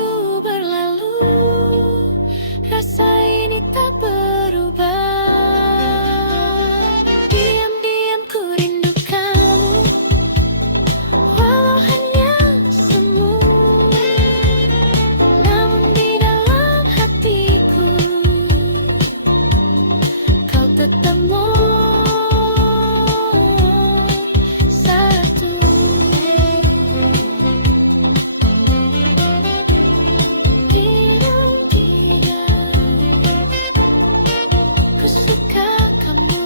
waktu berlalu, rasa ini tak berubah. Diam-diam ku rindu kamu, walau hanya semu. Namun di dalam hatiku, kau tetap satu. Ku suka kamu,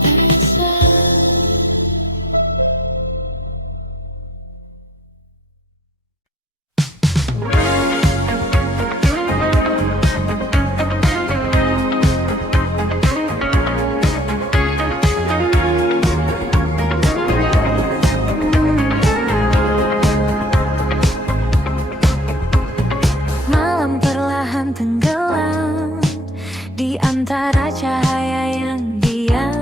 Raisa. Malam perlahan tenggelam di antara cahaya yang diam.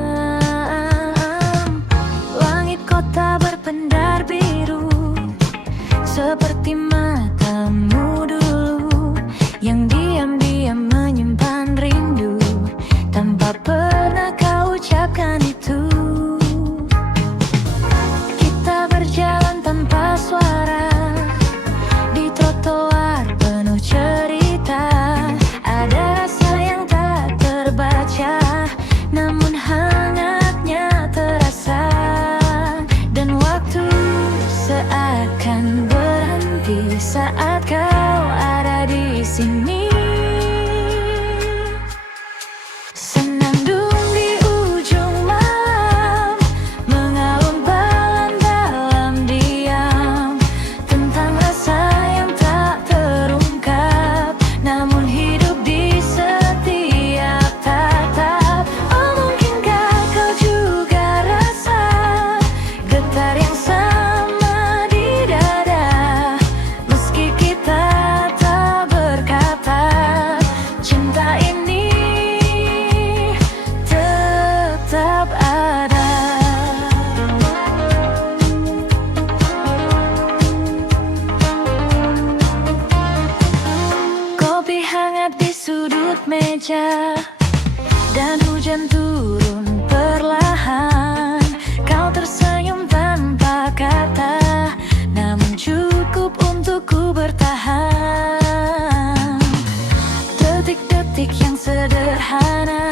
Langit kota berpendar biru, seperti matamu dulu yang diam-diam menyimpan rindu tanpa pernah kau ucapkan itu. Kita berjalan tanpa suara di trotoar penuh cerita. Ada rasa yang tak terbaca, namun hangatnya terasa. Dan waktu seakan berhenti saat kau ada di sini. Senandung di ujung malam, mengalun pelan dalam diam, tentang rasa yang tak terungkap, namun hidup di setiap tatap. Oh, mungkinkah kau juga rasa getar yang sama di dada, meski kita tak berkata, cinta ini tetap ada. Kopi hangat di sudut meja, dan hujan turun perlahan. Kau tersenyum tanpa kata, namun cukup untuk ku bertahan. Detik-detik yang sederhana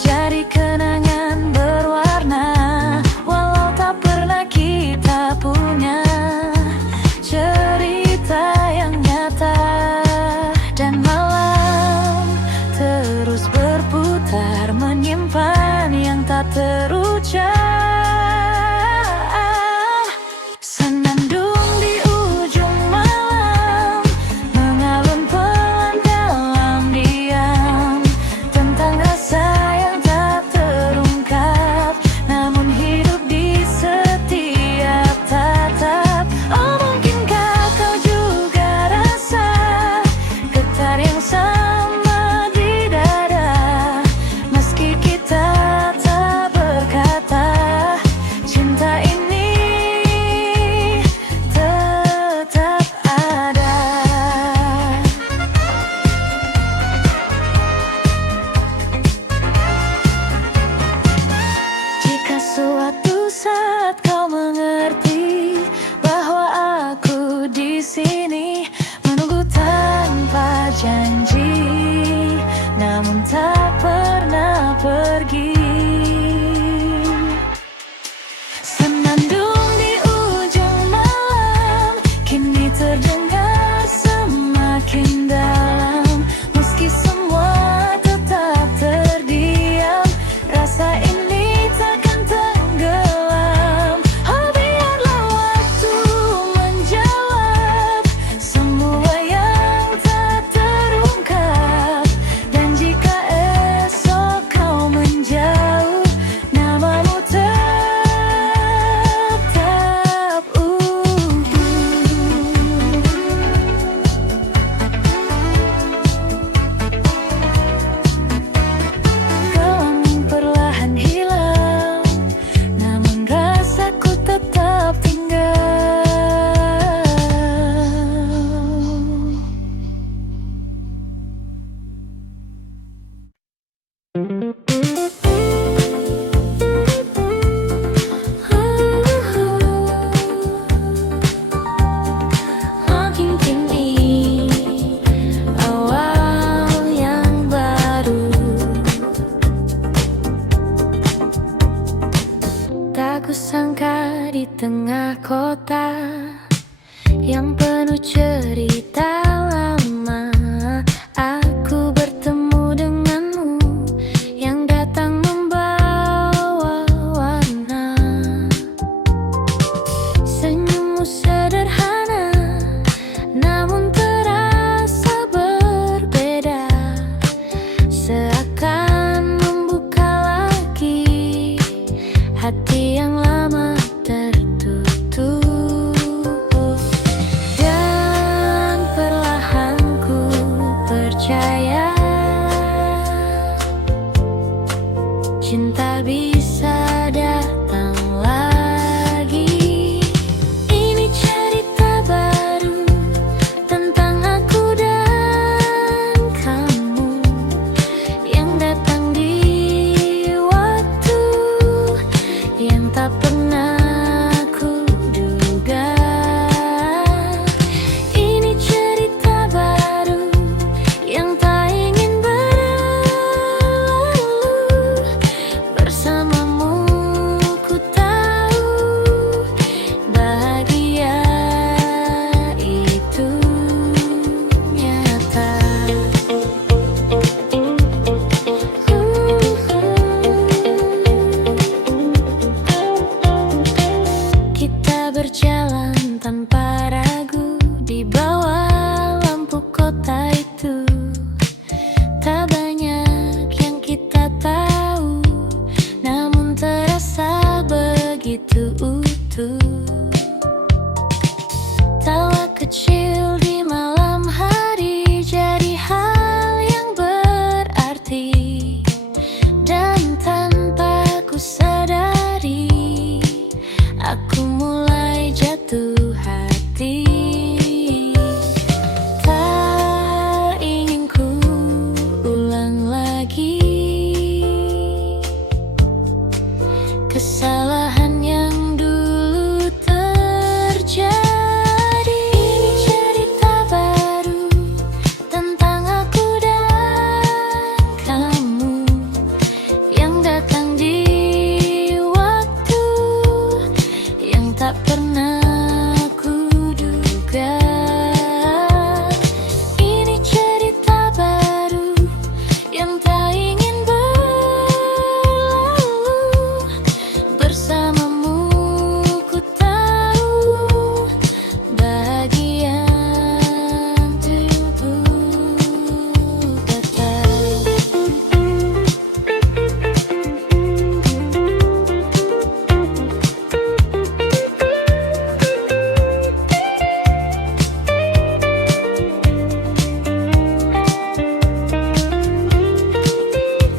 jadi kenangan berwarna, walau tak pernah kita punya cerita yang nyata. Dan malam terus berputar, menyimpan yang tak terucap. Senandung di ujung malam, mengalun pelan dalam diam, di tengah kota yang penuh cerita lama, aku bertemu denganmu yang datang membawa warna. Senyummu sederhana, namun terasa berbeda, seakan membuka lagi hati yang lama tertutup. Dan perlahan ku percaya cinta bisa datang lagi. Ini cerita baru tentang aku dan kamu yang datang di waktu yang tak pernah ku duga. Ini cerita baru yang tak ingin berlalu. Bersamamu ku tahu bahagia itu nyata. Kita berjalan tanpa ragu di bawah lampu kota itu. Tak banyak yang kita tahu, namun terasa begitu utuh. Tawa kecil di malam hari jadi hal yang berarti, dan tanpa ku sadari aku mulai jatuh hati. Tak ingin ku ulang lagi kesalahan yang dulu terjadi. Ini cerita baru tentang aku dan kamu yang datang di waktu yang tak pernah ku duga. Ini cerita baru yang tak ingin berlalu. Bersamamu ku tahu bahagia tubuh kata.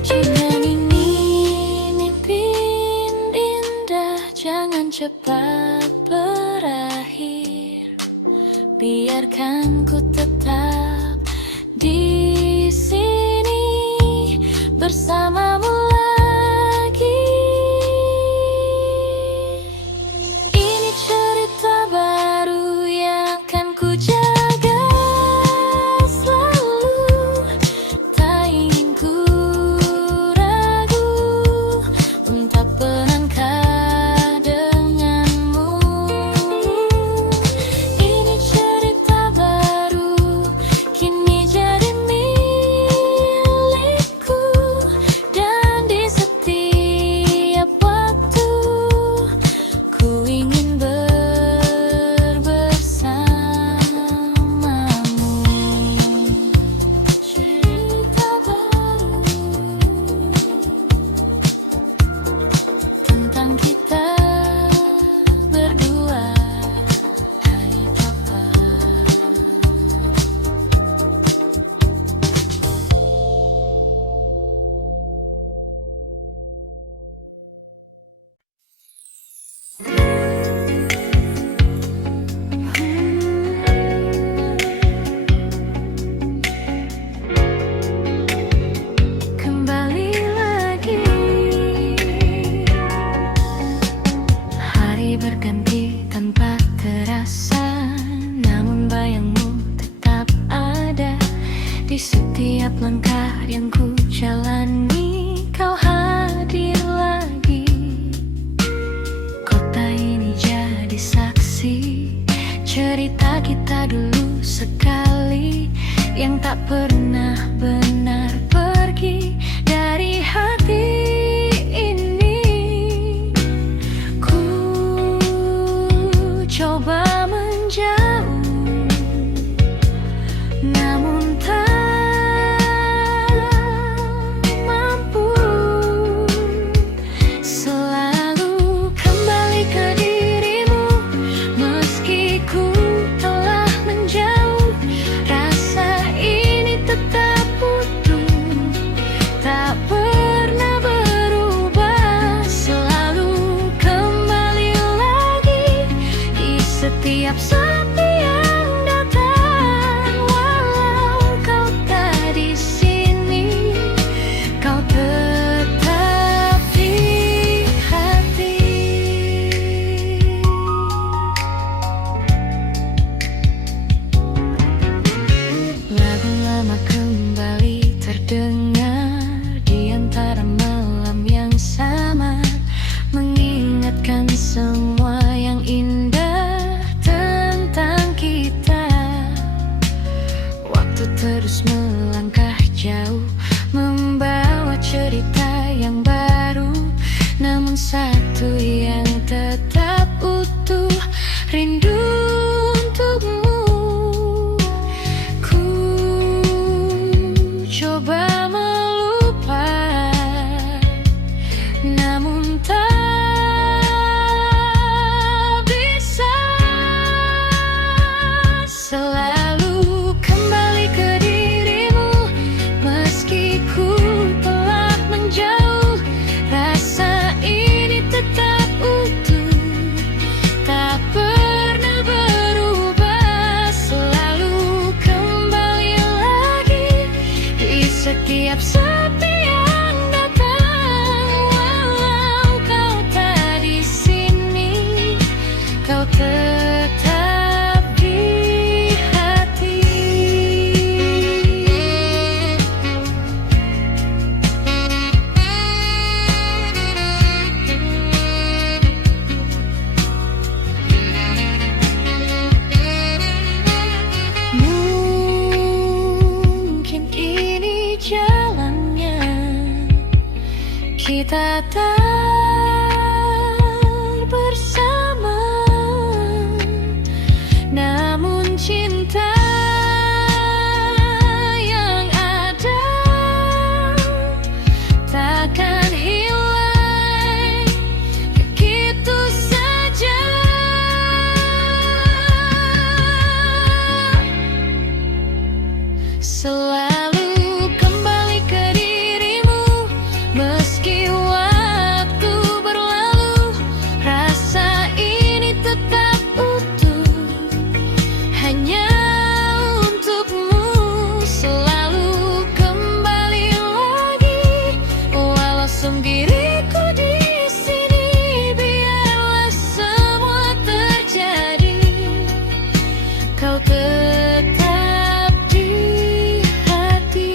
Jangan ini mimpi indah, jangan cepat berakhir. Biarkan ku tetap di sini bersamamu lagi. Ini cerita baru yang akan ku jaga selalu. Tak ingin ku ragu untuk melangkah denganmu. Ini cerita baru kini jadi milikku, dan di setiap waktu ku ingin bersamamu. Cerita baru tentang kita berdua, hai papa. Kembali lagi, hari berganti tanpa terasa, namun bayangmu tetap ada di setiap langkah yang ku jalani. Kau hadir lagi, kota ini jadi tak pernah benar pergi dari hati ini. Ku coba menjauh, namun tak mampu. Selalu kembali ke dirimu, meski ku telah menjauh. Rasa ini tetap utuh, tak pernah berubah. Selalu kembali lagi di setiap sepi yang datang. Walau kau tak di sini, kau tetap di hati. Lagu lama kembali terdengar di antara malam yang samar, mengingatkan semua yang indah tentang kita. Waktu terus melangkah jauh, membawa cerita yang baru, namun satu yang tetap utuh, rindu untukmu. Ku coba melupakan, namun tak bisa. Selalu kembali ke dirimu, meski ku telah menjauh. Rasa ini tetap utuh, tak pernah berubah. Selalu kembali lagi di setiap sepi yang datang. Walau kau tak di sini, kau tetap di hati. Mungkin ini jalannya, kita tak bersama, namun cinta yang ada takkan hilang begitu saja. Selalu kembali ke dirimu, meski waktu berlalu. Rasa ini tetap utuh, hanya untukmu. Selalu kembali lagi, walau sendiriku di sini. Biarlah semua terjadi, kau tetap di hati.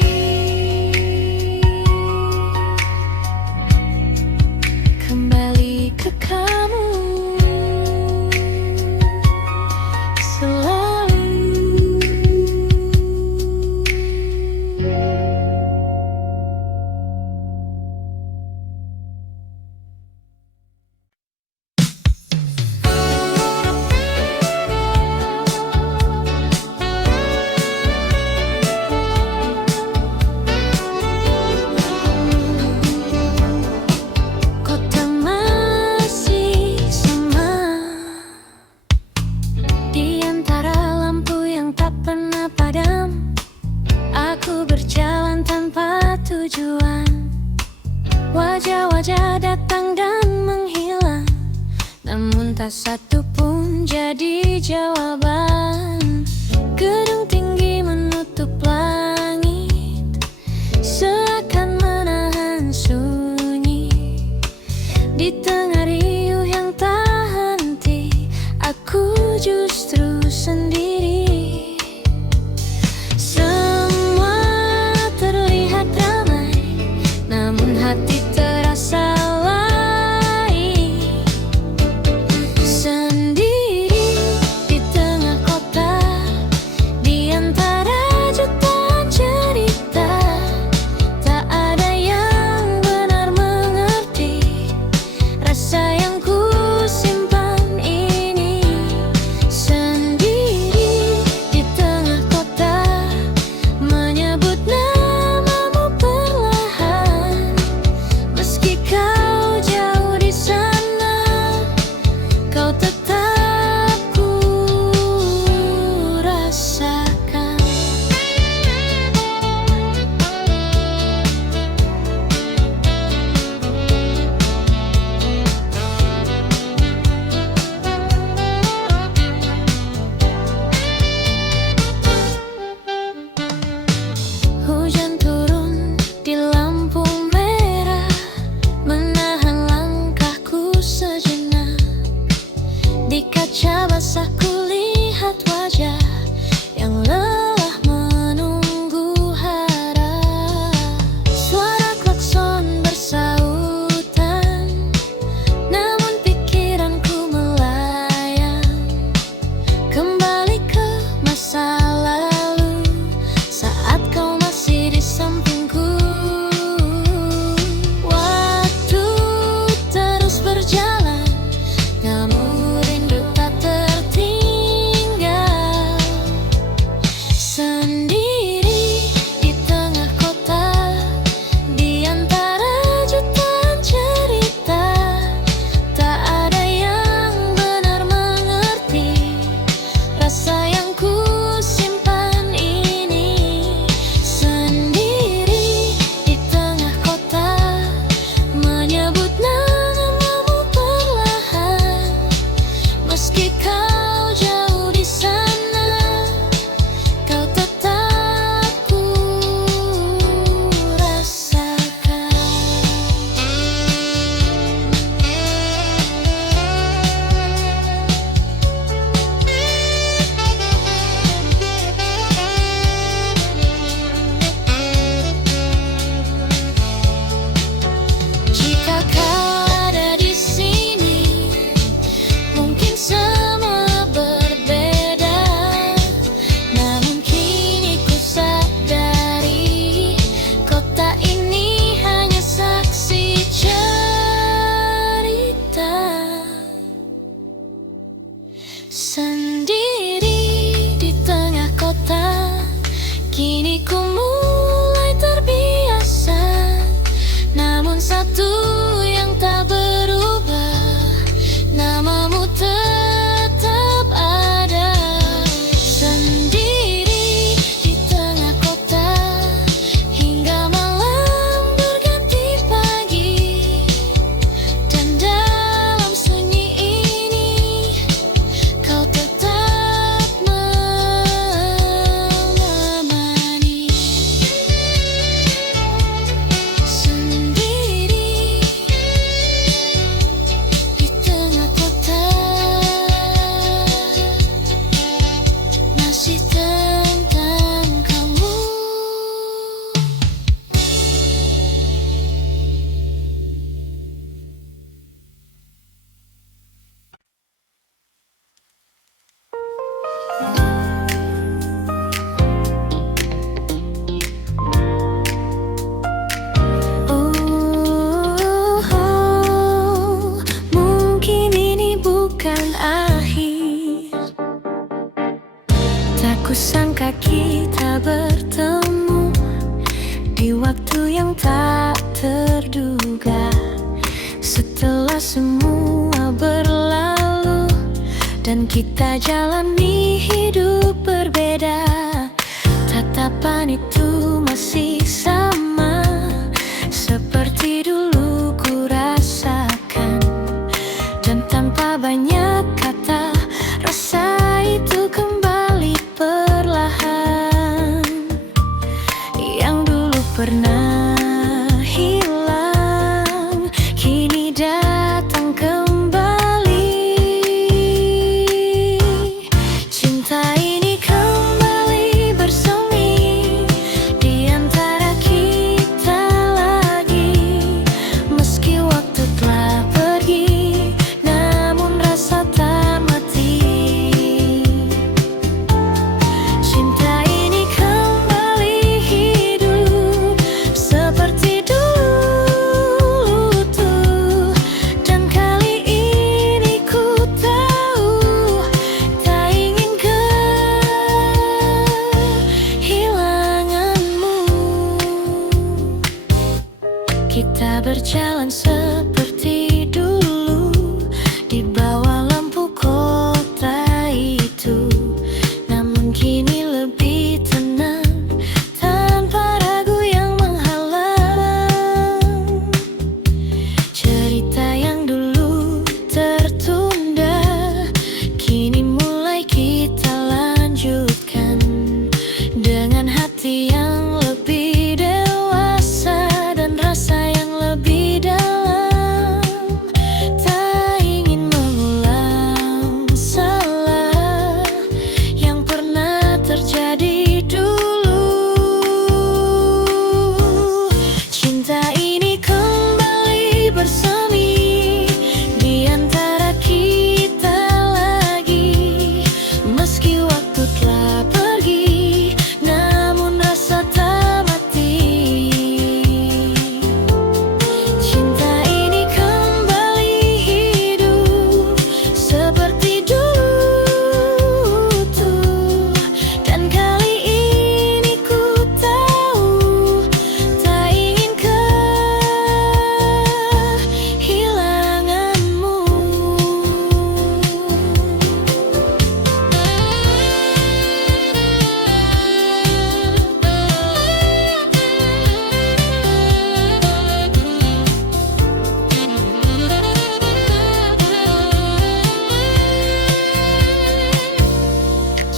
Kembali ke kamu selalu. Kota masih sama, di antara lampu yang tak pernah padam. Aku berjalan tanpa tujuan, wajah-wajah datang dan menghilang, namun tak satu pun jadi jawaban. Gedung tinggi menutup langit, seakan menahan sunyi. Di tengah riuh yang tak henti, aku justru sendiri. Semua terlihat ramai, namun hati terasa lain. Sendiri di tengah kota, di antara jutaan kaca basah kulihat wajah yang lelah menunggu harap. Suara klakson bersautan, namun pikiranku melayang kembali ke masa lalu saat kau masih di sampingku. Waktu terus berjalan, namun rindu tak tertinggal. Sendiri di tengah kota, di antara jutaan cerita, tak ada yang benar mengerti rasa yang ku simpan ini. Sendiri di tengah kota, menyebut namamu perlahan. Meski kau jauh di sana, kau tetap ku rasakan. Jika kau ada di sini, mungkin semua berbeda. Namun kini ku sadari, kota ini hanya saksi cerita. Sendiri di tengah kota, kini ku mulai terbiasa. Namun satu yang tak berubah, namamu tetap ada. Sendiri di tengah kota, hingga malam berganti pagi. Dan dalam sunyi ini, kau tetap menemani. Sendiri di tengah kota, masih tentang kamu. Mungkin ini bukan akhir. Tak kusangka kita bertemu di waktu yang tak terduga. Setelah semua berlalu dan kita jalani hidup berbeda, tatapan itu masih sama seperti dulu ku rasakan. Dan tanpa banyak kata, rasa itu kembali perlahan. Yang dulu pernah hilang, kini datang kembali. Cinta ini kembali bersemi di antara kita lagi.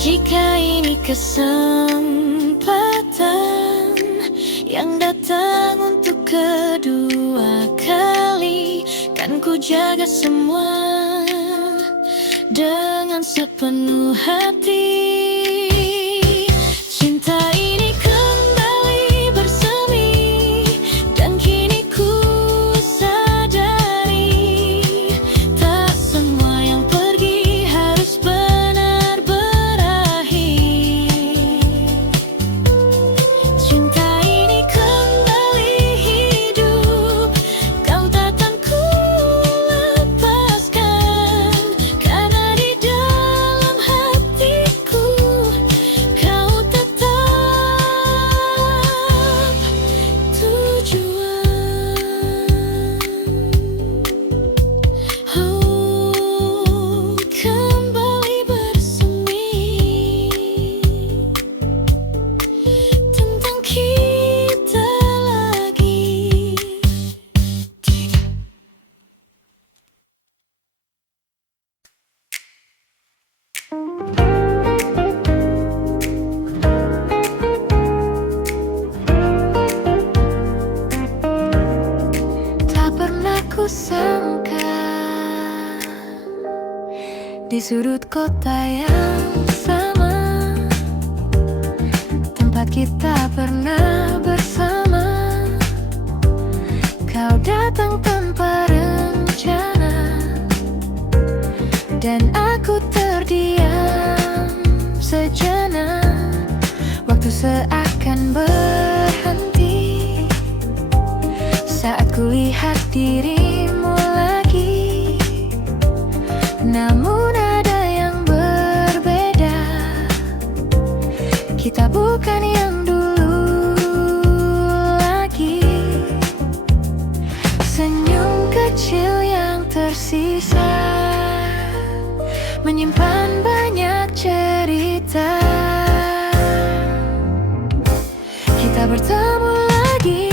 Jika ini kesempatan yang datang untuk kedua kali, kan ku jaga semua dengan sepenuh hati. Cinta ini kembali bersemi, dan kini ku sadari tak semua yang pergi harus benar berakhir. Cinta ini kembali hidup, kau takkan ku lepaskan, karena di dalam hatiku kau tetap tujuan. Oh, kembali bersemi tentang kita lagi. Tak pernah ku sangka di sudut kota yang sama, tempat kita pernah bersama, kau datang tanpa rencana, dan aku terdiam sejenak. Waktu seakan berhenti saat kulihat dirimu lagi. Namun ada yang berbeda, kita bukan yang dulu lagi. Senyum kecil yang tersisa menyimpan banyak cerita. Kita bertemu lagi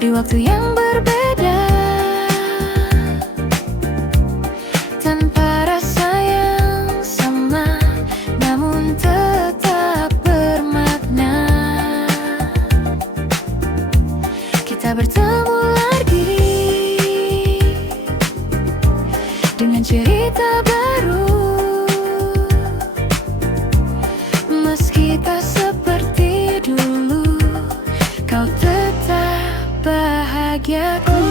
di waktu yang berbeda, tanpa rasa yang sama, namun tetap bermakna. Kita bertemu lagi dengan cerita baru, meski tak seperti dulu, kau tetap bahagiaku.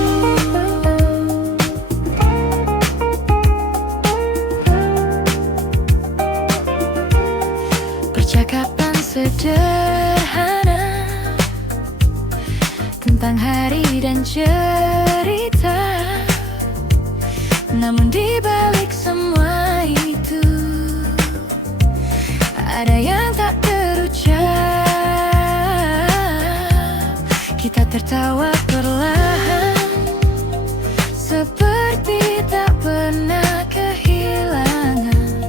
Percakapan sederhana tentang hari dan cerita, namun di balik semua itu ada yang tak terucap. Kita tertawa perlahan, seperti tak pernah kehilangan.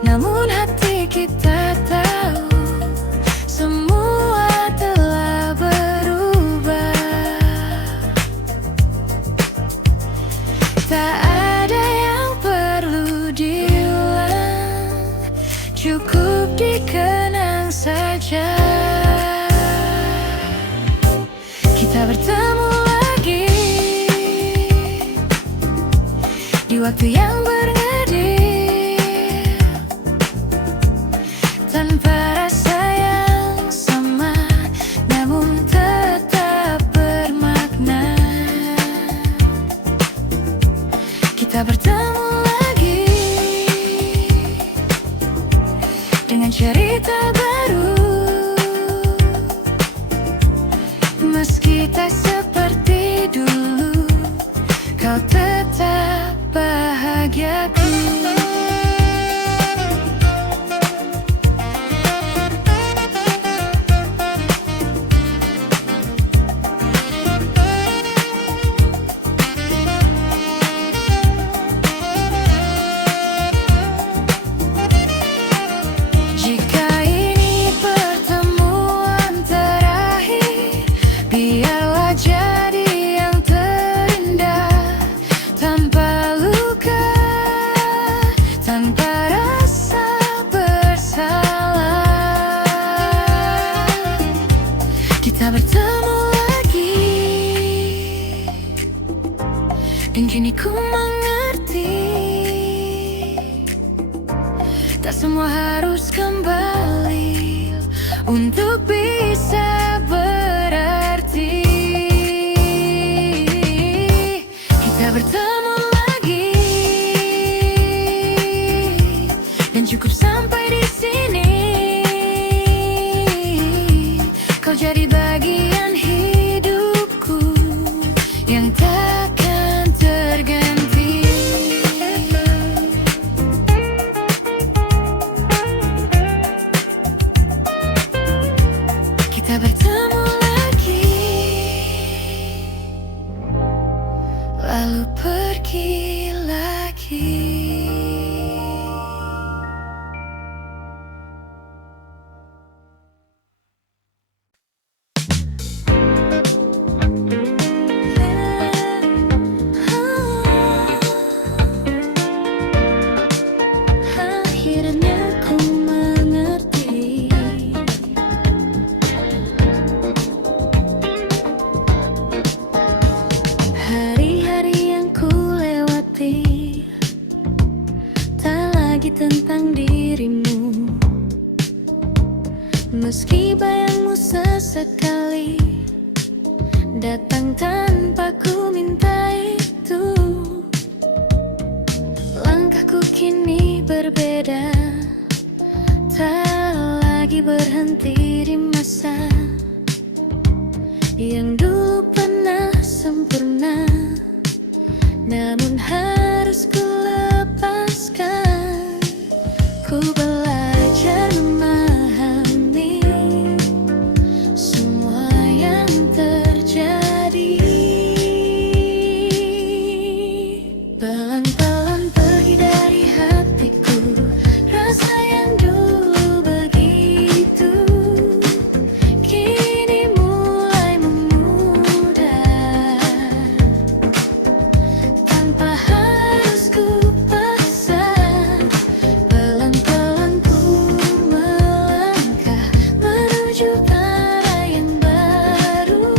Namun hati kita tahu semua telah berubah. Tak ada yang perlu diulang, cukup dikenang saja. Kita bertemu lagi di waktu yang berngedip, tanpa rasa yang sama, namun tetap bermakna. Kita bertemu lagi dengan cerita baru, meski tak seperti dulu, kau tetap bahagiaku. Jika ini pertemuan terakhir, biarlah jadi yang terindah tanpa luka. mengerti, tak semua harus kembali untuk bisa berarti. Kita bertemu lagi dan cukup sampai di sini. Kau jadi bagian hidupku yang takkan terganti. Kita bertemu lagi, lalu pergi lagi. Akhirnya ku mengerti, hari-hari yang ku lewati tak lagi tentang dirimu. Meski bayangmu sesekali datang tanpa ku minta itu, langkahku kini berbeda, tak lagi berhenti di masa yang dulu pernah sempurna, namun harus ku lepaskan. Ku belajar memahami semua yang terjadi. Pelan-pelan pergi dari hatiku rasa yang dulu begitu, kini mulai memudar tanpa harus ku paksa. Pelan-pelan ku melangkah menuju arah yang baru,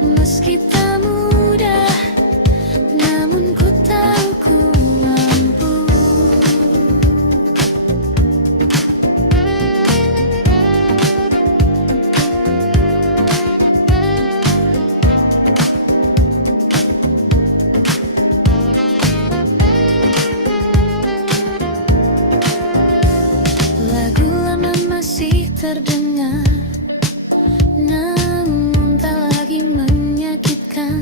meski tak mudah, namun ku tahu ku mampu. Lagu lama masih terdengar, namun tak lagi menyakitkan.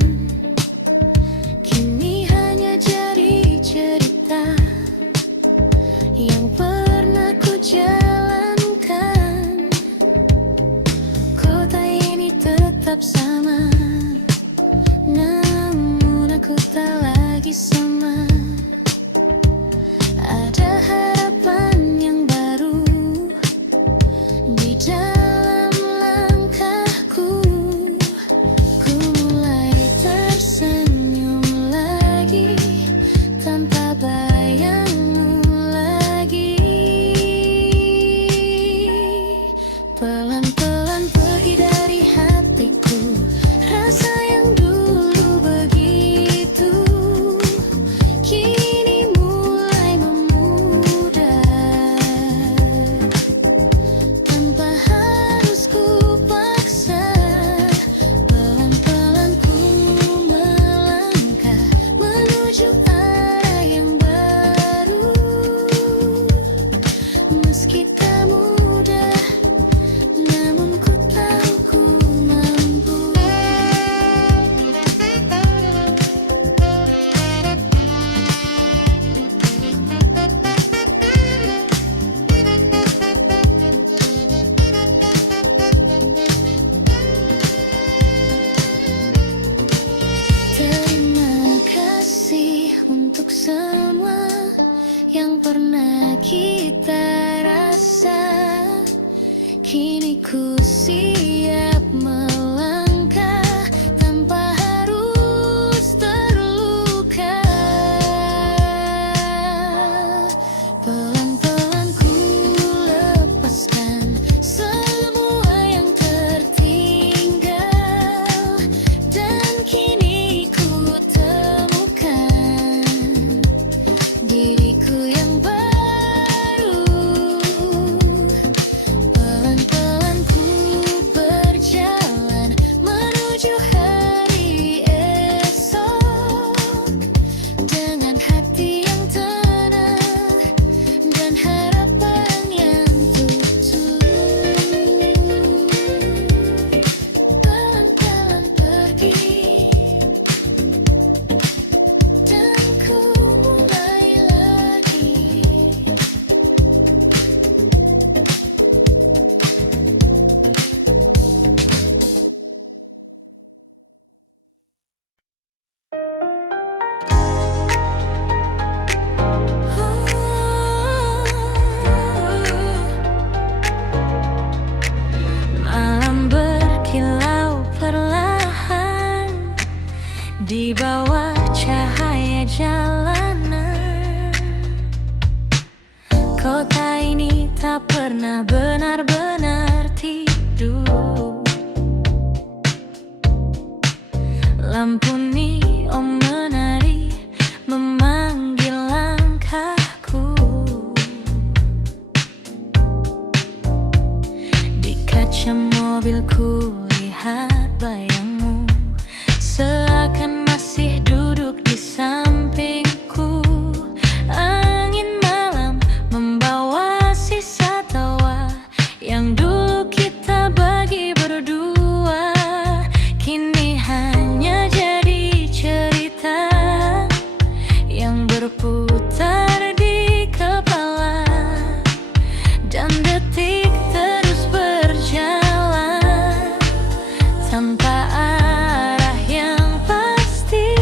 Kini hanya jadi cerita yang pernah ku jalankan. Kota ini tetap sama, namun aku tak lagi sama. Ada harapan yang baru di dalam langkahku. Ku mulai tersenyum lagi tanpa bayangmu lagi. Pelan-pelan pergi dari hatiku rasa yang dulu begitu, kini mulai memudar tanpa harus ku paksa. Pelan-pelan ku melangkah menuju arah yang baru, meski tak mudah, namun ku tahu ku mampu. Terima kasih untuk semua yang pernah kita rasa. Kini ku siap melangkah tanpa harus terluka. Pelan-pelan ku lepaskan semua yang tertinggal, dan kini ku Di bawah cahaya jalanan, kota ini tak pernah benar-benar tidur. Lampu neon menari memanggil langkahku. Di kaca mobilku lihat bayangmu, seakan masih duduk di sampingku. Angin malam membawa sisa tawa yang dulu kita bagi berdua. Kini hanya jadi cerita yang berputar di kepala, dan detik terus berjalan tanpa arah yang pasti.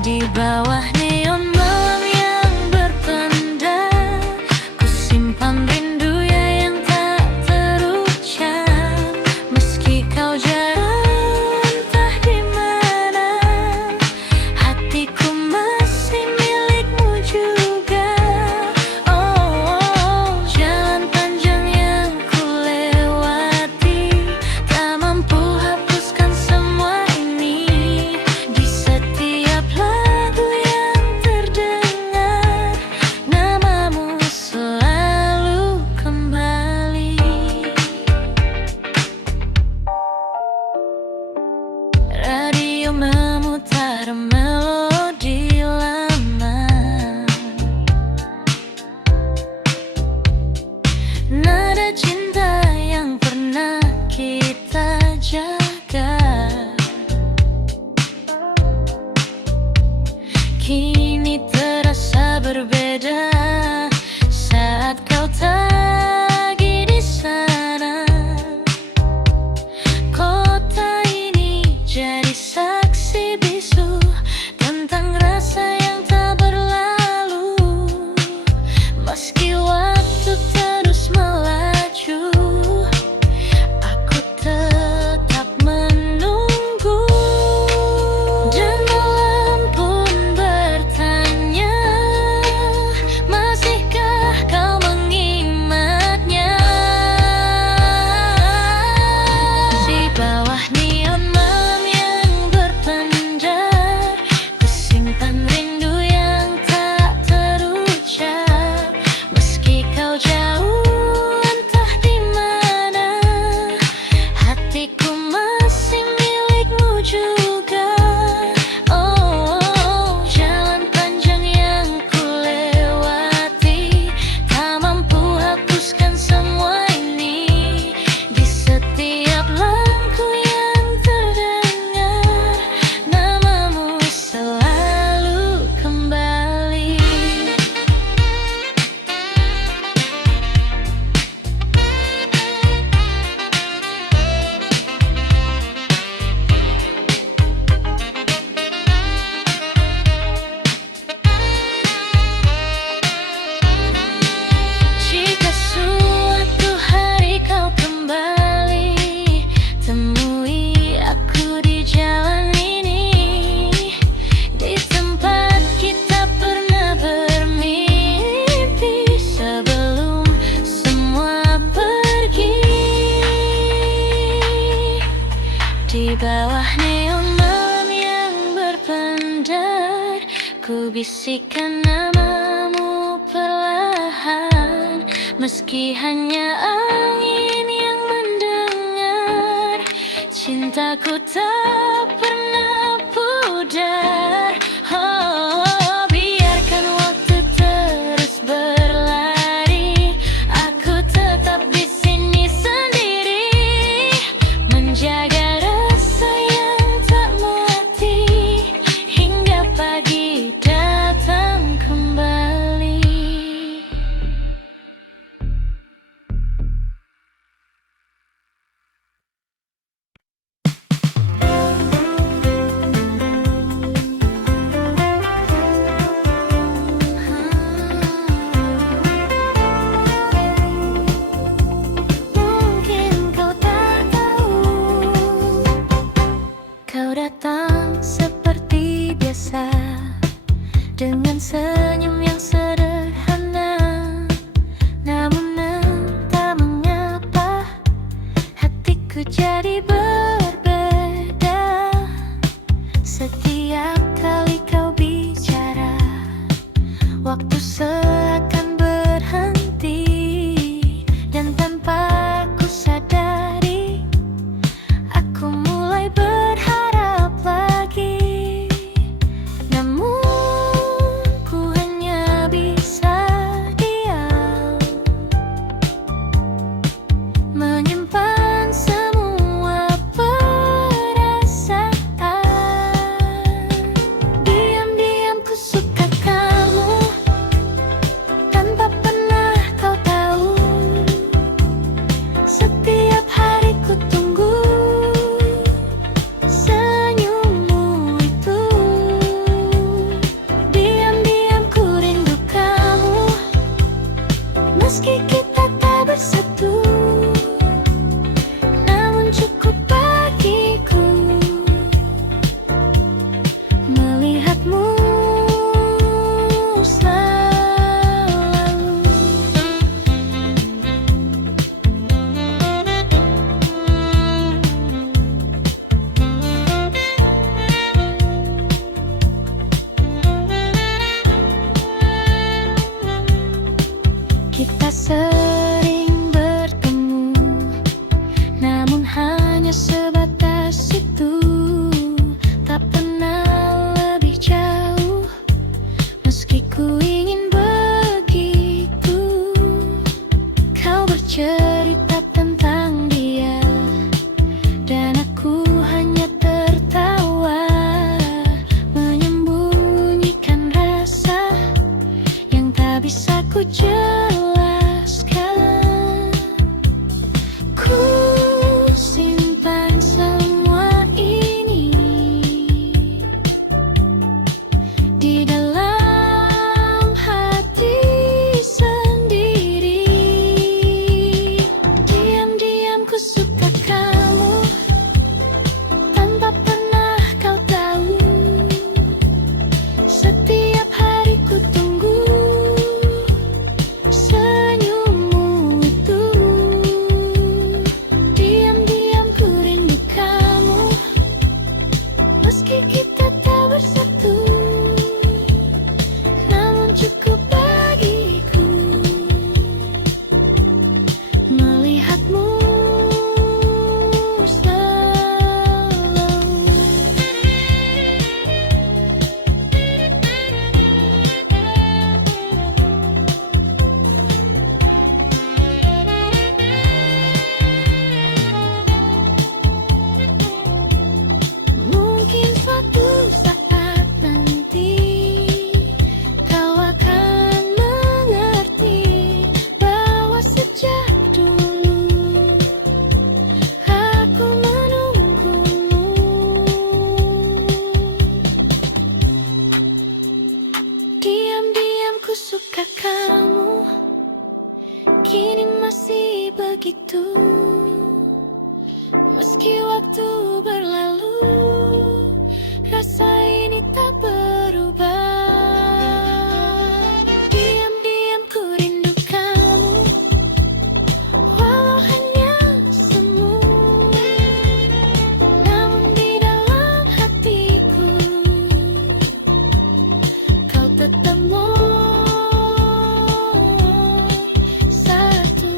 Di bawah neon malam yang berpendar, ku simpan rindu yang tak terucap. Meski kau jauh entah di mana, hatiku masih milikmu juga. Oh, jalan panjang yang ku lewati, tak mampu hapuskan semua ini. Di setiap lagu yang terdengar, namamu selalu kembali. Radio memutar melodi lama, nada cinta yang pernah kita jaga. Kini terasa berbeda saat kau tak lagi di sana. Kota ini jadi saksi bisu tentang rasa yang tak berlalu. Meski waktu terus melaju, aku tetap menunggu. Dan malam pun bertanya, masihkah kau mengingatnya? Di bawah neon malam yang berpendar, ku simpan rindu yang tak terucap. Meski kau jauh entah di mana, hatiku masih milikmu juga. Oh, jalan panjang yang ku lewati, tak mampu hapuskan semua ini. Di setiap lagu yang terdengar, namamu selalu kembali. Jika suatu hari kau kembali, temui aku di jalan ini, di tempat kita pernah bermimpi sebelum semua pergi. Di bawah neon malam yang berpendar, ku bisikkan namamu perlahan. Meski hanya angin yang mendengar, cintaku tak pernah pudar. Oh, biarkan waktu terus berlari, aku tetap di sini sendiri, menjaga rasa yang tak mati hingga pagi datang kembali. memang seperti biasa, dengan senyum yang sederhana. Namun entah mengapa hatiku jadi berbeda setiap kali kau bicara. Waktu seakan berhenti, dan tanpa ku sadari aku mulai berharap lagi. Namun ku hanya bisa diam, menyimpan semua perasaan. Diam-diam ku suka kamu, tanpa pernah kau tahu. Setiap hari ku tunggu senyummu itu. Diam-diam ku rindu kamu, meski kita tak bersatu. Namun cukup bagiku melihatmu selalu. Kita sering bertemu, namun hanya sebatas itu. Tak pernah lebih jauh, meski ku ingin begitu. Kau bercerita tentang dia, dan aku hanya tertawa, menyembunyikan rasa yang tak bisa ku jelaskan. Ku simpan semua ini di dalam hati sendiri. Diam-diam ku suka kamu, tanpa pernah kau tahu. Setiap hari ku tunggu senyummu itu. Diam-diam ku rindu kamu, meski kita tak bersatu. Namun cukup bagiku melihatmu selalu. Mungkin suatu saat nanti kau akan mengerti bahwa sejak dulu aku menunggumu. Diam-diam ku suka kamu, kini masih begitu. Meski waktu berlalu, rasa ini tak berubah. Diam-diam ku rindu kamu, walau hanya semu. Namun di dalam hatiku kau tetap nomor satu.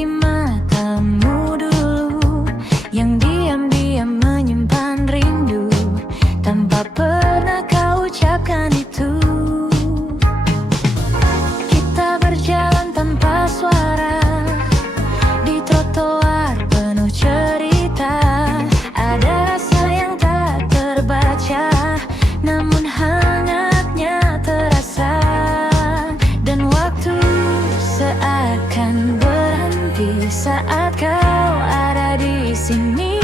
meniti matamu dulu, yang diam-diam menyimpan rindu tanpa pernah kau ucapkan itu. Kita berjalan tanpa suara di trotoar penuh cerita. Ada rasa yang tak terbaca, namun hangatnya terasa. Dan waktu seakan berhenti saat kau ada di sini.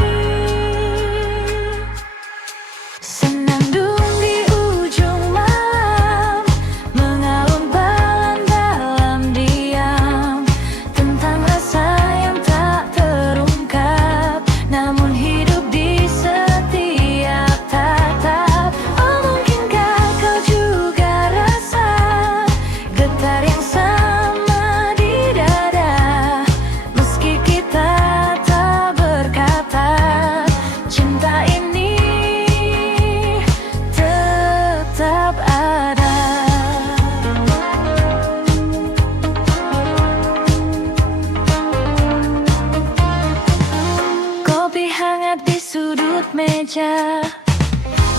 Senandung di ujung malam, mengalun pelan dalam diam, tentang rasa yang tak terungkap, namun hidup di setiap tatap. Oh, mungkinkah kau juga rasa getar yang sama di dada, meski kita tak berkata, cinta ini tetap ada. Kopi hangat di sudut meja,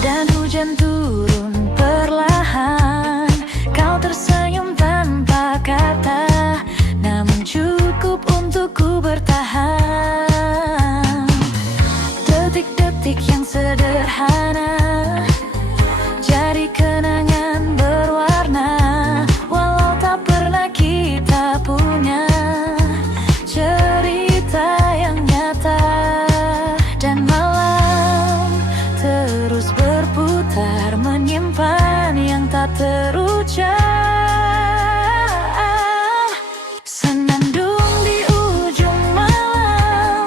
dan hujan turun perlahan. Kau tersenyum tanpa kata, namun cukup untukku bertahan. Detik-detik yang sederhana jadi kenangan berwarna, walau tak pernah kita punya cerita yang nyata. Dan malam terus berputar, menyimpan yang tak terucap. Senandung di ujung malam,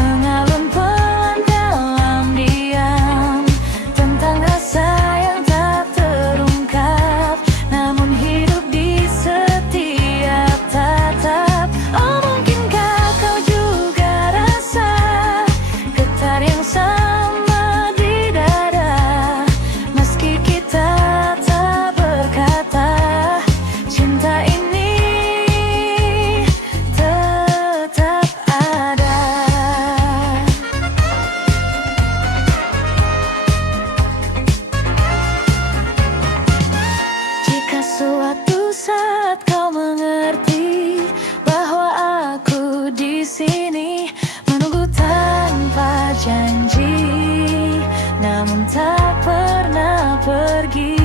mengalun pelan dalam diam, tentang rasa yang tak terungkap, namun hidup di setiap tatap. Oh, mungkinkah kau juga rasa getar yang sama di dada, meski kita tak berkata, cinta ini tetap ada. Jika suatu saat kau mengerti bahwa aku di sini menunggu tanpa janji, namun tak pernah pergi.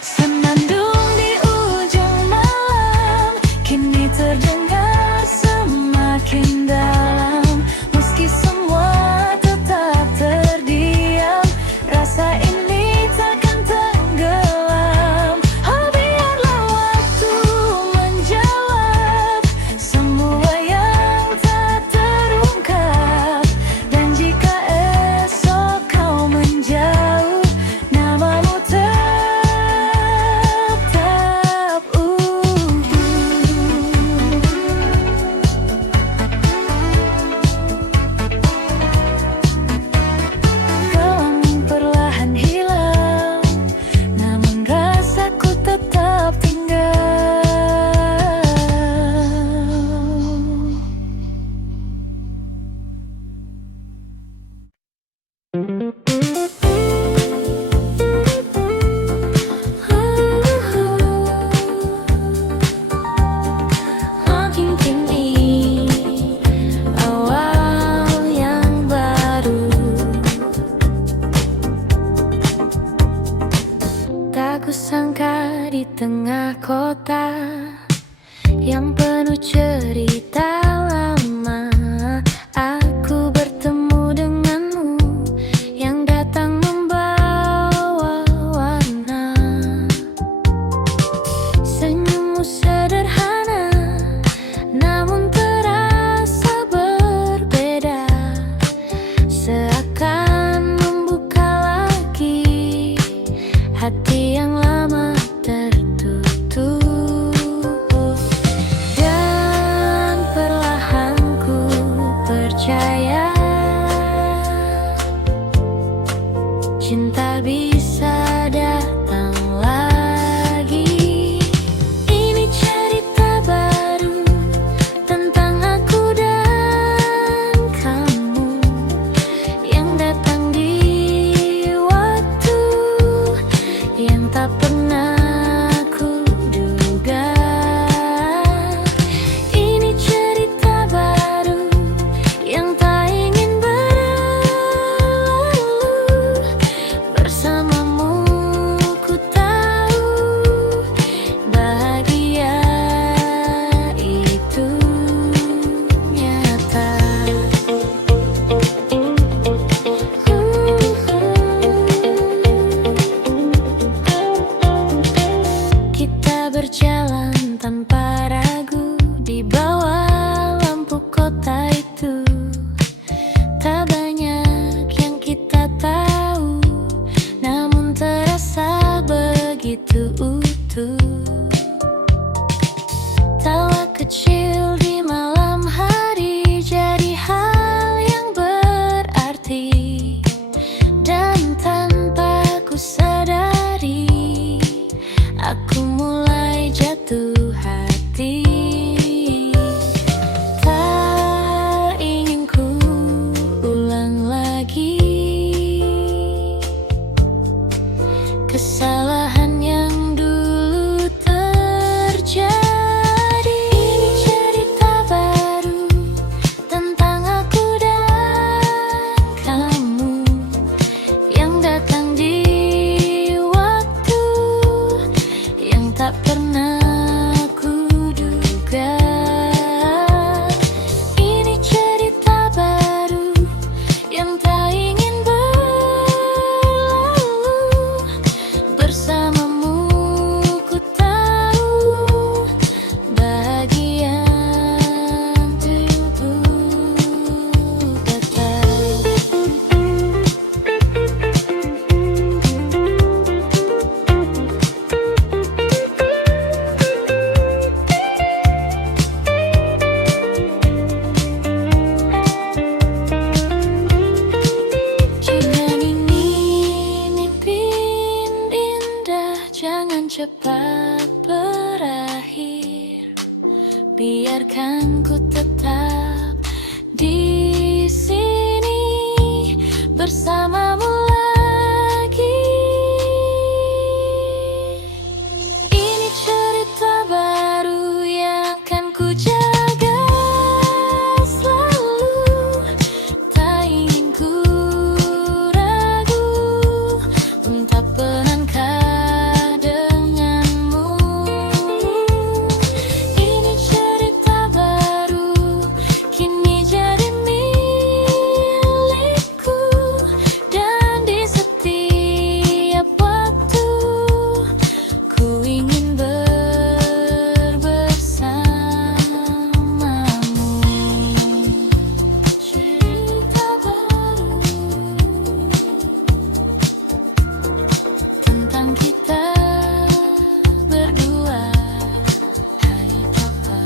Senandung di ujung malam, kini terdengar semakin dalam, meski semua tetap terdiam, rasa ini takkan tenggelam. Oh, biarlah waktu menjawab semua yang tak terungkap. Dan jika esok kau menjauh, namamu tetap utuh. di bawah lampu kota itu. Tak banyak yang kita tahu, namun terasa begitu utuh. Tawa kecil di malam hari jadi hal yang berarti, dan tanpa ku sadari aku mulai jatuh hati. Tak ingin ku ulang lagi kesalahan yang dulu terjadi. Ini cerita baru tentang aku dan kamu yang datang di waktu yang tak pernah ku duga. Ini cerita baru yang tak ingin berlalu. Bersamamu ku tahu bahagian tubuh tetap. Jangan ini mimpi indah, jangan cepat berakhir. Biarkan ku tetap di sini bersamamu lagi. Ini cerita baru yang akan ku jaga selalu. Tak ingin ku ragu untuk melangkah denganmu. Ini cerita baru kini jadi milikku, dan di setiap waktu ku ingin bersamamu. Cerita baru tentang kita berdua, hai papa.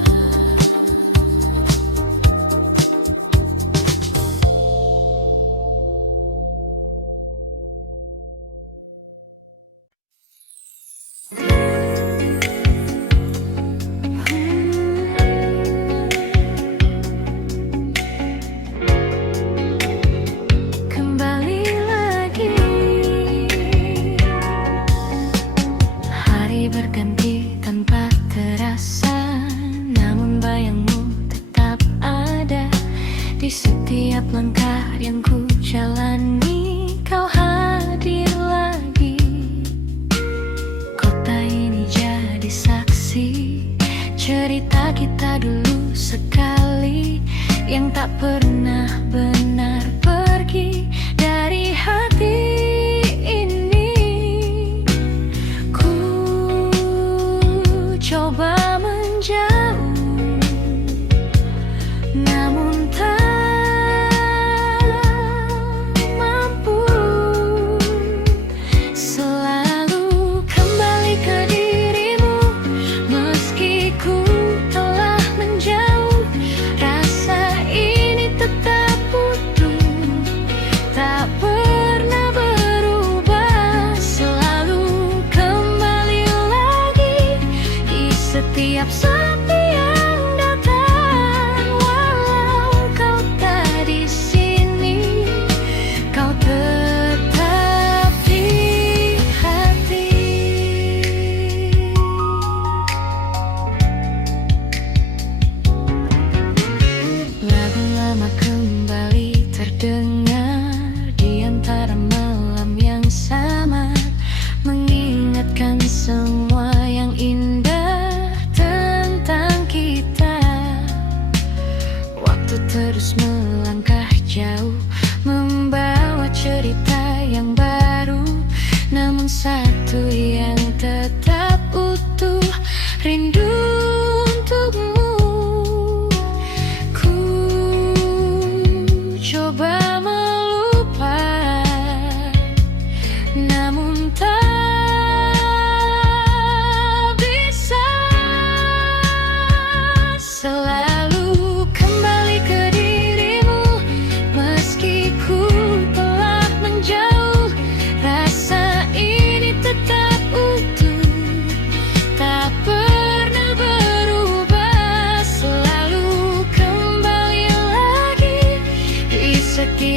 Kembali lagi, hari berganti tanpa terasa, namun bayangmu tetap ada di setiap langkah yang ku jalani. Kau hadir lagi, kota ini jadi saksi cerita kita dulu sekali yang tak pernah benar pergi dari hati ini. Ku coba menjauh, namun tak mampu. Selalu kembali ke dirimu, meski ku telah menjauh. Rasa ini tetap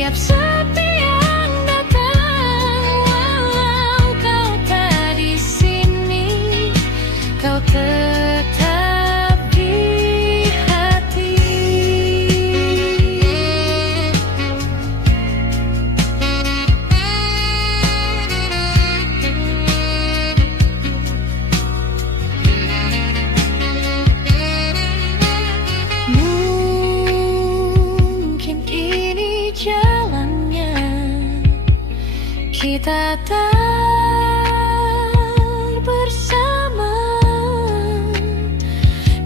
setiap sepi yang datang. Walau kau tak di sini, kau tetap di hati. Mungkin ini jalannya, kita tak bersama,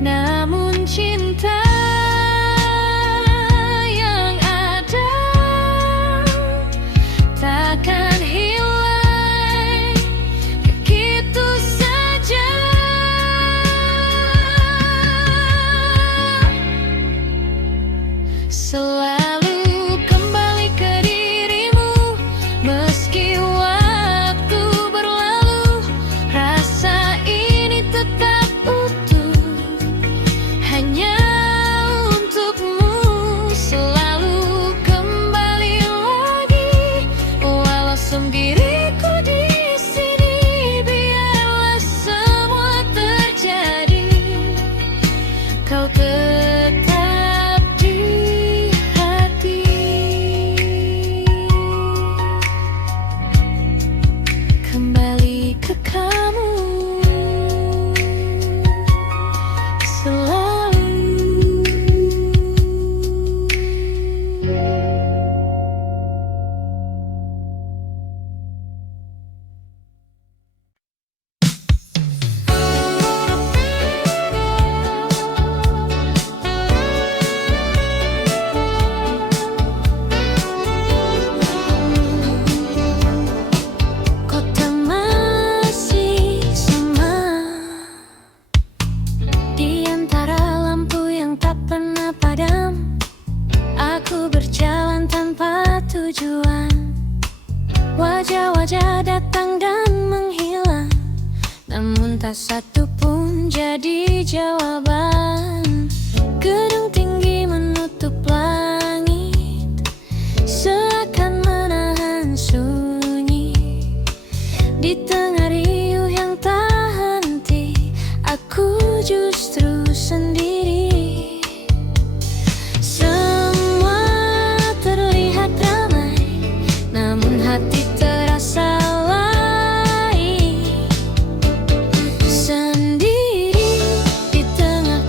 namun cinta yang ada takkan hilang begitu saja. Selalu kembali ke dirimu, meski waktu berlalu, rasa ini tetap utuh hanya untukmu. Selalu kembali lagi, walau sendiriku di sini. Biarlah semua terjadi, kau tetap di hati. Kembali ke kamu selalu. Kota masih sama, di antara lampu yang tak pernah padam. Aku berjalan tanpa tujuan, wajah-wajah datang dan menghilang, namun tak satu pun jadi jawaban. Gedung tinggi menutup langit, seakan menahan sunyi. Di tengah riuh yang tak henti, aku justru sendiri. Semua terlihat ramai, namun hati terasa lain. Sendiri di tengah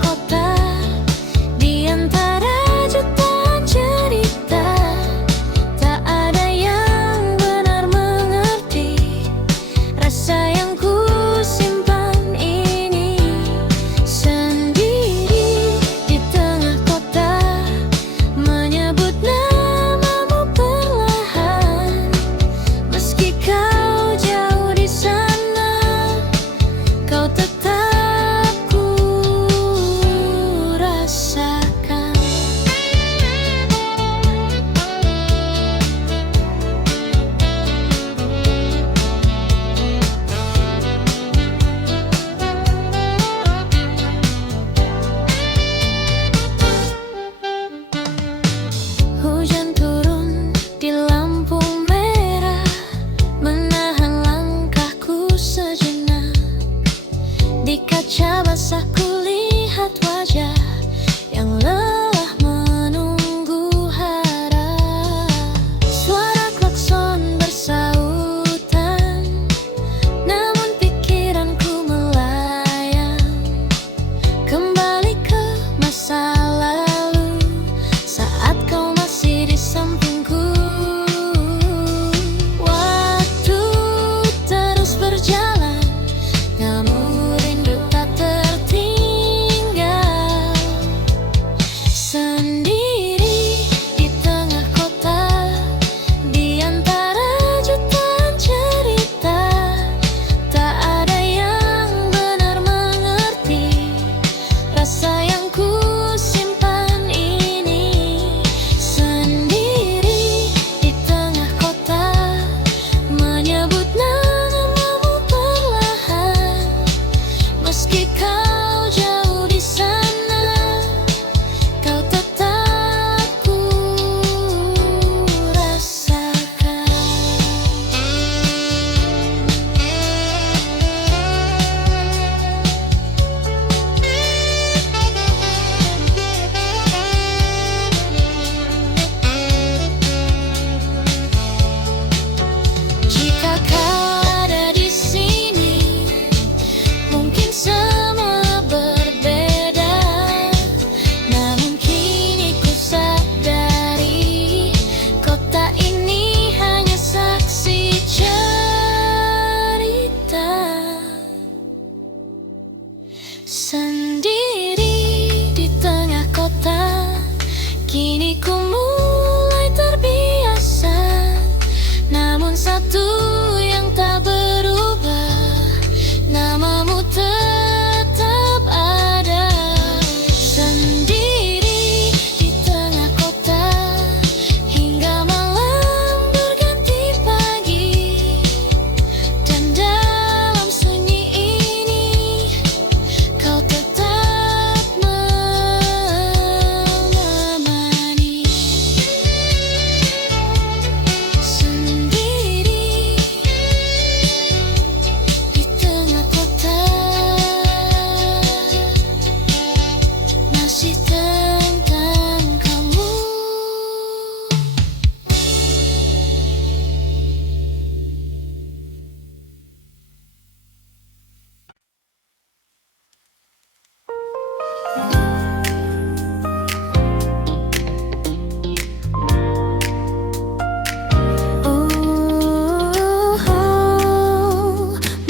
masih tentang kamu.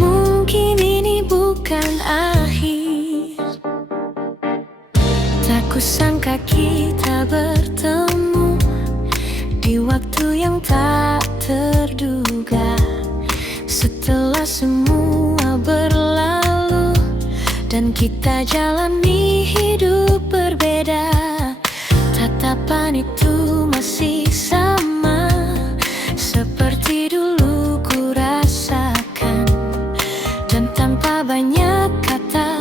Mungkin ini bukan akhir. Tak kusangka kita bertemu di waktu yang tak terduga. Setelah semua berlalu dan kita jalani hidup berbeda, tatapan itu masih sama seperti dulu ku rasakan. Dan tanpa banyak kata,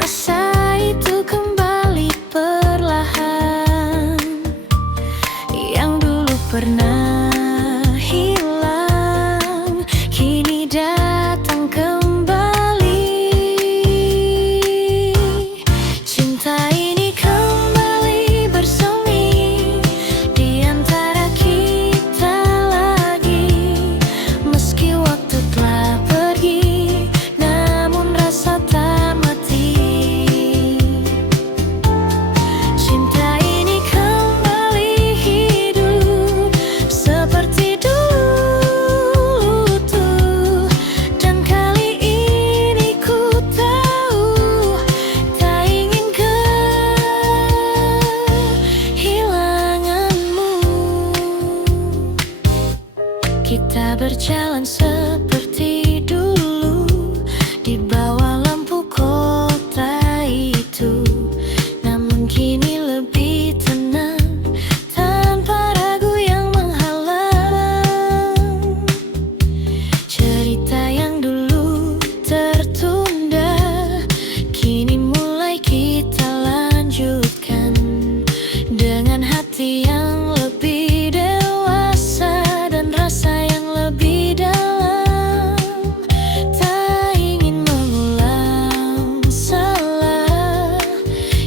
rasa itu kembali perlahan. Yang dulu pernah hilang, kini datang kembali. Cinta ini kembali bersemi di antara kita lagi. Meski waktu telah pergi, namun rasa tak mati. Cinta ini kembali hidup seperti dulu tuh. Dan kali ini ku tahu tak ingin kehilanganmu. Kita berjalan seperti dulu di bawah lampu kota itu, namun kini lebih tenang tanpa ragu yang menghalang. Cerita yang dulu tertunda kini mulai kita lanjutkan dengan hati yang lebih dewasa dan rasa yang lebih dalam. Tak ingin mengulang salah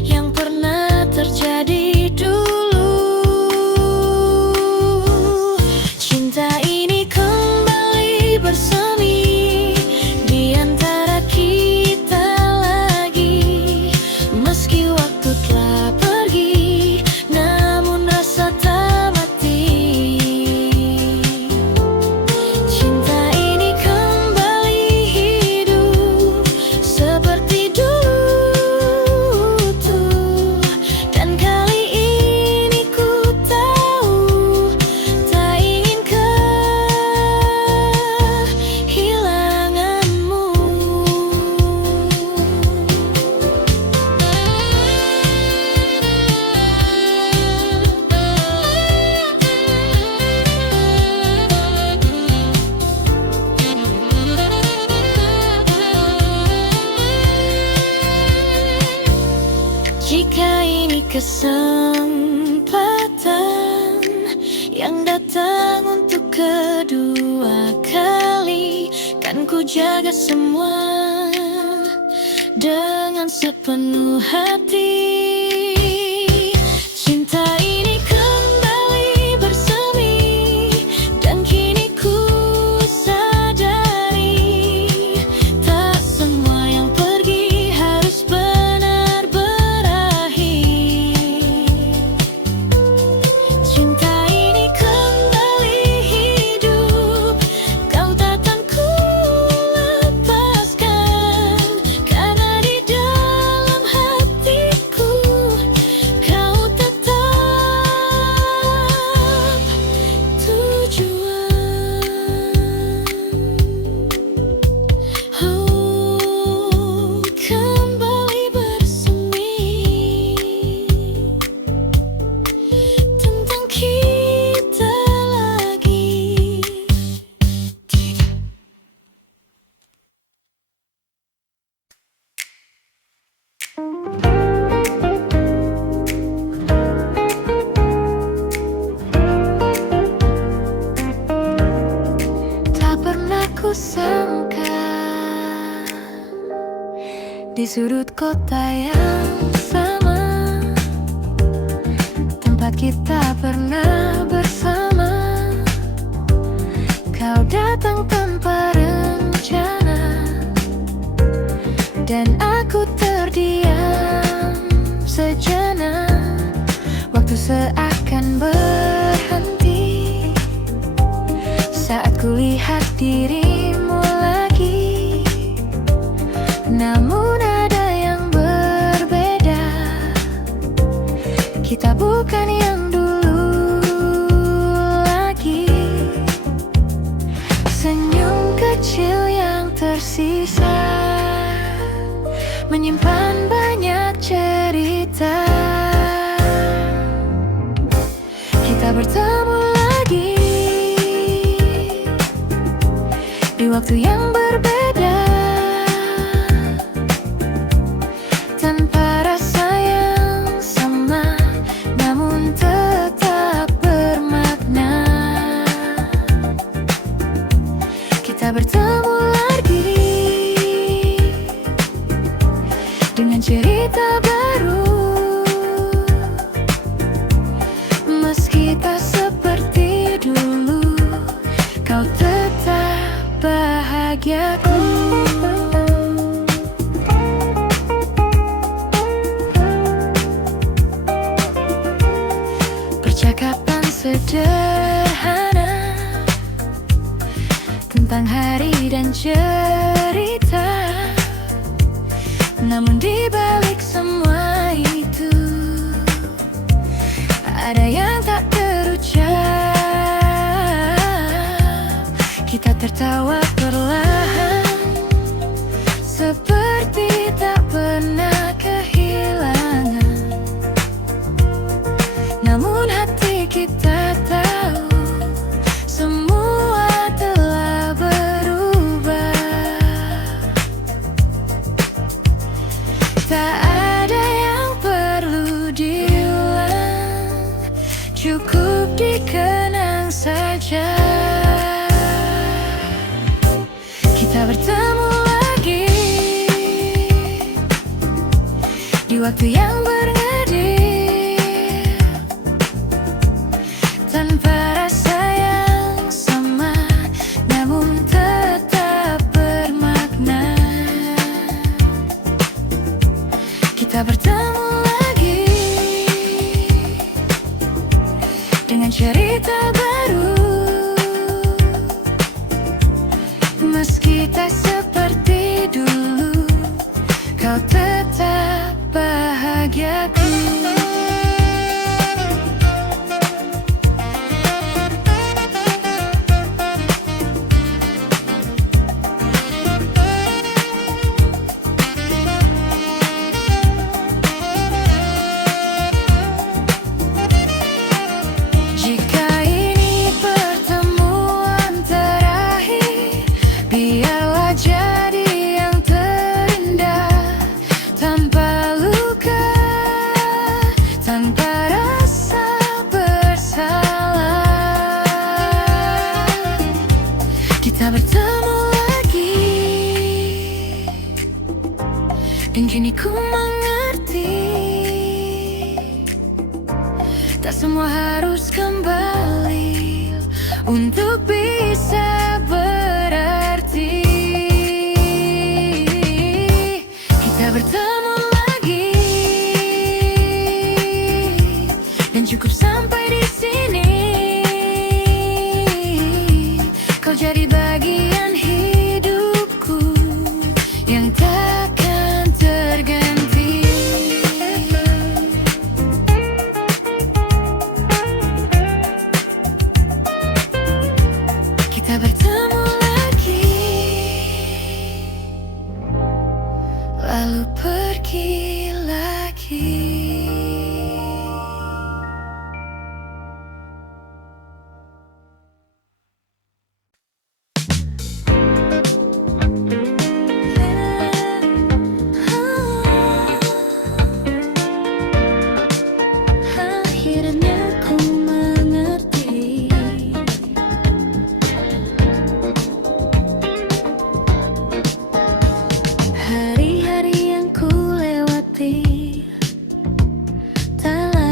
yang pernah terjadi dulu. Cinta ini kembali bersemi di antara kita lagi. Meski waktu telah pergi, namun rasa tak mati. Cinta ini kembali hidup seperti dulu tuh. Dan kali ini ku tahu tak ingin kehilanganmu. Jika ini kesempatan yang datang untuk kedua kali, kan ku jaga semua dengan sepenuh hati. Cinta ini kembali bersemi dan kini ku sadari tak semua yang pergi harus benar berakhir. Cinta ini kembali hidup, kau takkan ku lepaskan, karena di dalam hatiku kau tetap tujuan. Oh, kembali bersemi tentang kita lagi. Tak pernah kusangka di sudut kota yang sama tempat kita pernah bersama. Kau datang tanpa rencana, dan aku terdiam sejenak. Waktu seakan berhenti saat kulihat dirimu lagi. Namun ada yang berbeda, kita bukan yang dulu lagi. Senyum kecil yang tersisa menyimpan banyak cerita. Kita bertemu lagi di waktu yang berbeda, tanpa rasa yang sama, namun tetap bermakna. Kita bertemu lagi dengan cerita baru. Meski tak seperti dulu, kau tetap bahagiaku. Percakapan sederhana tentang hari dan cerita, namun di balik semua itu ada yang tak terucap. Kita tertawa perlahan, seperti tak pernah kehilangan. Namun hati kita tahu semua telah berubah. Tak ada yang perlu diulang, cukup dikenang saja. Kita bertemu lagi di waktu yang berngedip, tanpa rasa yang sama, namun tetap bermakna. Kita bertemu lagi dengan cerita baru. Meski tak seperti dulu, kau tetap bahagiaku. Jika ini pertemuan terakhir, biarlah jadi yang terindah, tanpa luka, tanpa rasa bersalah. Kita bertemu lagi, dan kini ku mengerti, tak semua harus kembali untuk bisa berarti. Kita bertemu lagi, dan cukup sampai di sini. Kau jadi bagian hidupku yang takkan terganti. Kita bertemu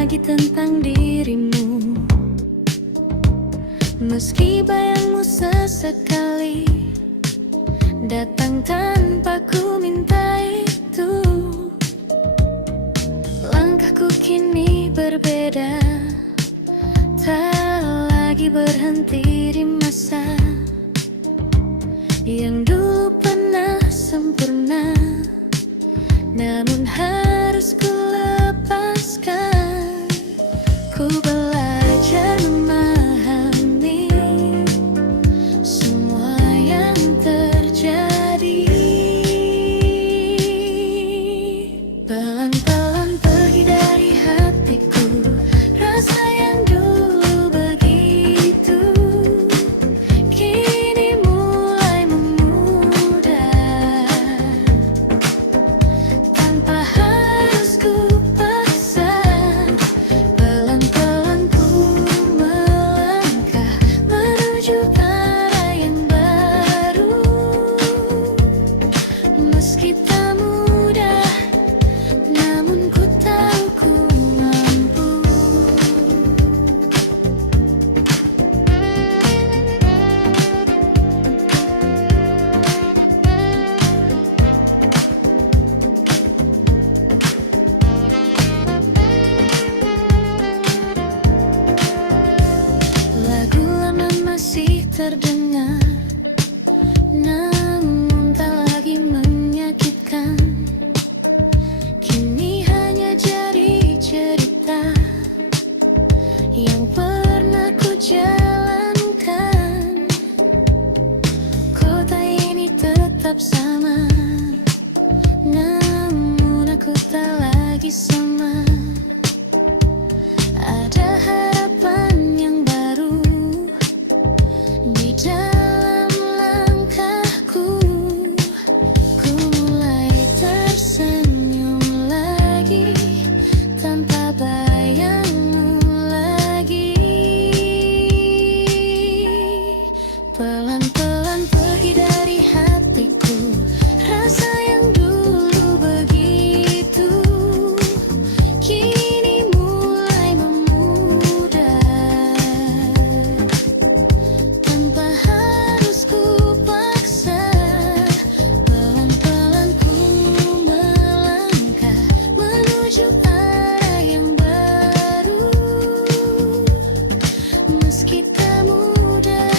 lagi tentang dirimu. Meski bayangmu sesekali datang tanpa ku minta itu, langkahku kini berbeda, tak lagi berhenti di masa yang dulu pernah sempurna, namun harus ku lepaskan. Ku belajar memahami semua yang terjadi. Pelan-pelan pergi dari hatiku rasa yang dulu begitu, kini mulai memudar tanpa harus ku paksa. Pelan-pelan ku melangkah menuju arah yang baru, meski tak mudah, namun ku tahu ku mampu. Lagu lama masih terdengar, namun tak lagi menyakitkan. Kini hanya jadi cerita yang pernah ku jalankan. Kota ini tetap sama, namun aku tak lagi sama. Ada harapan yang baru di dalam langkahku. Ku mulai tersenyum lagi tanpa bayangmu lagi. Pelan-pelan pergi dari hatiku rasa yang dulu begitu, kini mulai memudar tanpa harus ku paksa. Pelan-pelan ku melangkah menuju arah yang baru, meski tak mudah,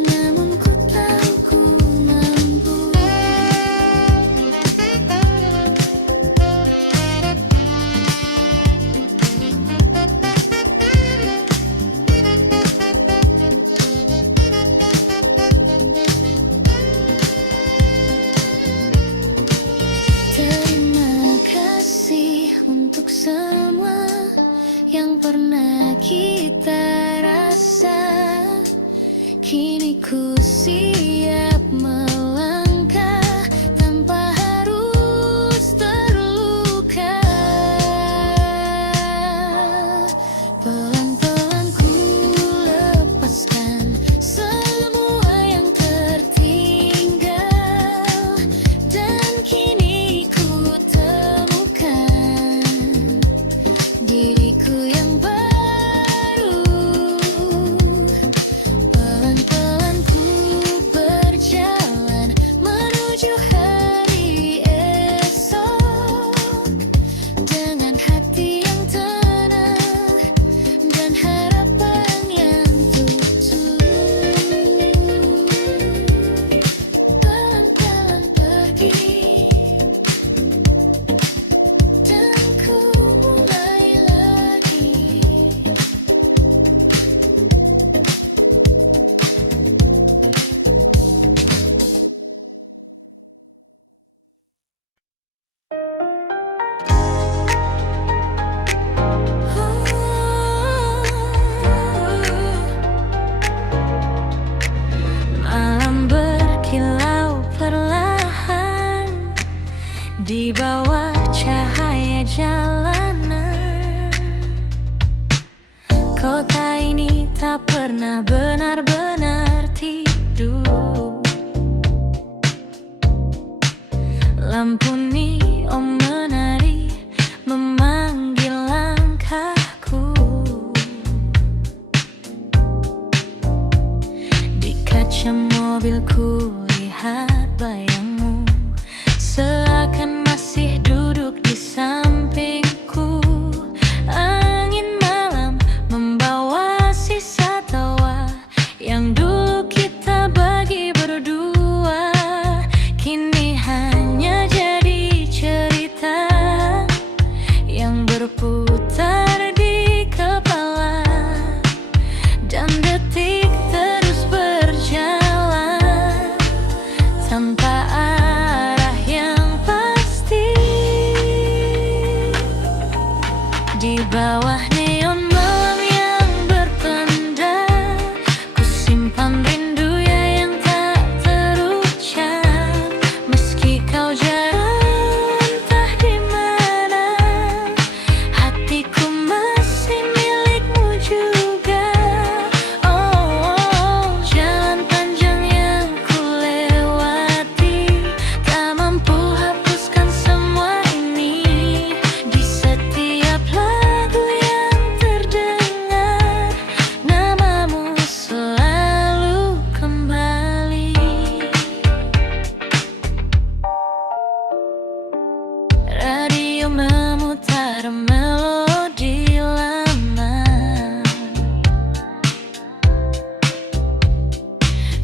namun ku tahu ku mampu. Terima kasih untuk semua yang pernah kita rasa. Kini ku siap melangkah tanpa harus terluka. Pelan-pelan ku lepaskan semua yang tertinggal, dan kini ku temukan diriku yang baru. Pelan-pelan ku mobil ku lihat bayangmu, seakan masih duduk di sampingku. Angin malam membawa sisa tawa yang dulu kita bagi berdua, kini hanya jadi cerita yang berputar di kepala. Dan detik terus berjalan tanpa arah yang pasti. Di bawah neon malam yang berpendar, ku simpan rindu yang tak terucap. Meski kau jauh entah di mana, hatiku masih milikmu juga. Oh, jalan panjang yang ku lewati, tak mampu hapuskan semua ini. Di setiap lagu yang terdengar, namamu selalu kembali. Radio memutar melodi lama,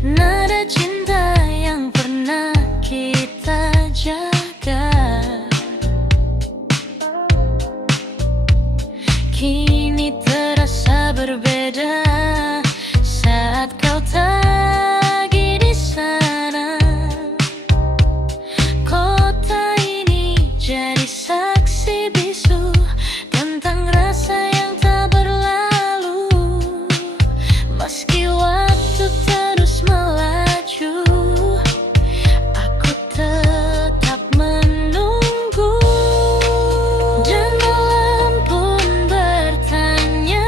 nada cinta yang pernah kita jaga, kini terasa berbeda saat kau tak lagi di sana. Kota ini jadi saksi bisu tentang rasa yang tak berlalu. Meski waktu terus melaju, aku tetap menunggu. Dan malam pun bertanya,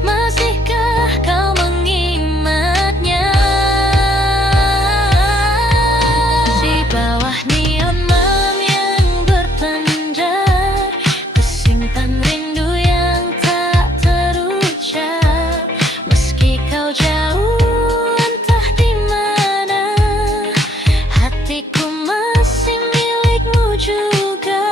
masihkah kau mengingatnya? Di bawah neon malam yang berpendar, ku simpan rindu yang tak terucap. Meski kau jauh entah di mana, hatiku masih milikmu juga.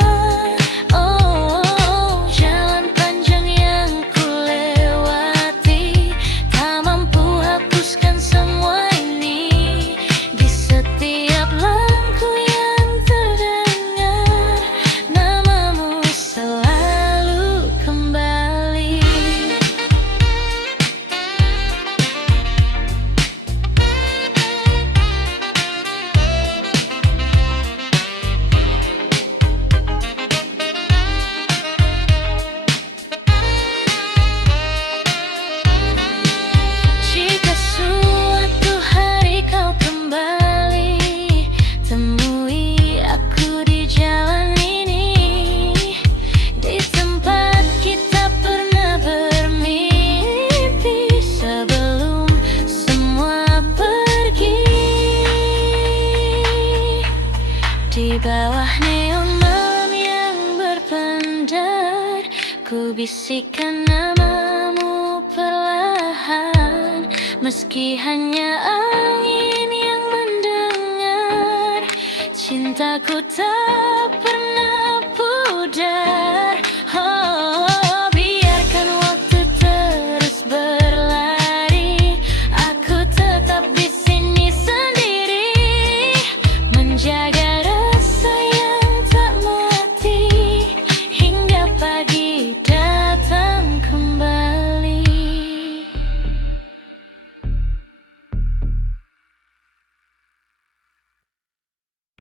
Oh, jalan panjang yang ku lewati, tak mampu hapuskan semua ini. Di setiap lagu yang terdengar, namamu selalu kembali. Jika suatu hari kau kembali, temui aku di jalan ini, di tempat kita pernah bermimpi sebelum semua pergi. Di bawah neon malam yang berpendar, ku bisikkan namamu perlahan. Meski hanya angin yang mendengar, cintaku tak